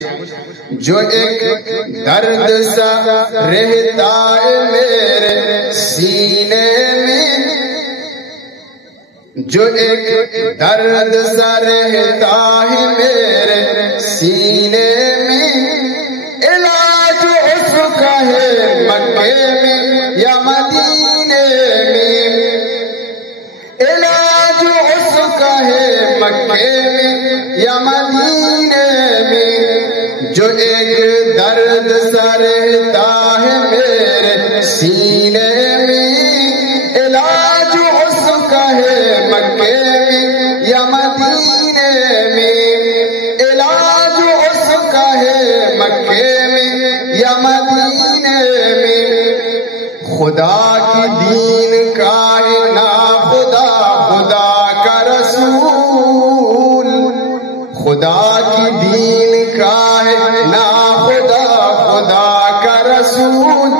جو ایک درد سا رہتا ہے میرے سینے میں، جو ایک درد سا رہتا ہے میرے سینے میں، علاج اس کا ہے مکے میں یا مدینے میں، علاج اس کا ہے مکے میں یا مدینے میں، جو ایک درد سا رہتا ہے میرے سینے میں، علاج اس کا ہے مکے میں یا مدینے میں، علاج اس کا ہے مکے میں یا مدینے میں۔ خدا کی دین کا ہے نا خدا، خدا کا رسول، خدا کی دین کا ہے نا خدا، خدا کا رسول،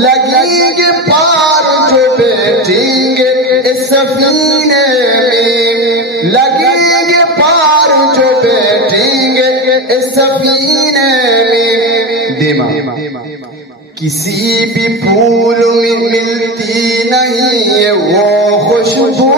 لگیں گے پار جو بیٹھیں گے اس سفینے میں، لگیں گے پار جو بیٹھیں گے اس سفینے میں۔ دیما کسی بھی پھول میں ملتی نہیں ہے وہ خوشبو،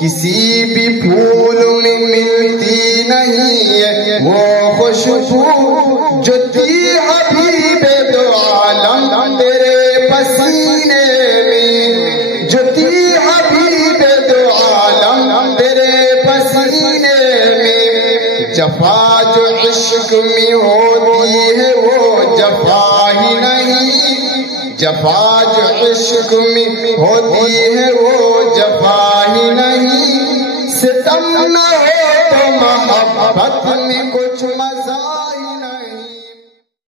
کسی بھی پھول میں ملتی نہیں ہے وہ خوشبو، جو تھی حبیب دو عالم تیرے پسینے میں، جو تھی حبیب دو عالم تیرے پسینے میں۔ جفا جو عشق میں ہوتی ہے وہ جفا ہی نہیں، جفا جو عشق میں ہوتی ہے وہ جفا ہی نہیں، ستم نہ ہو تو محبت میں کچھ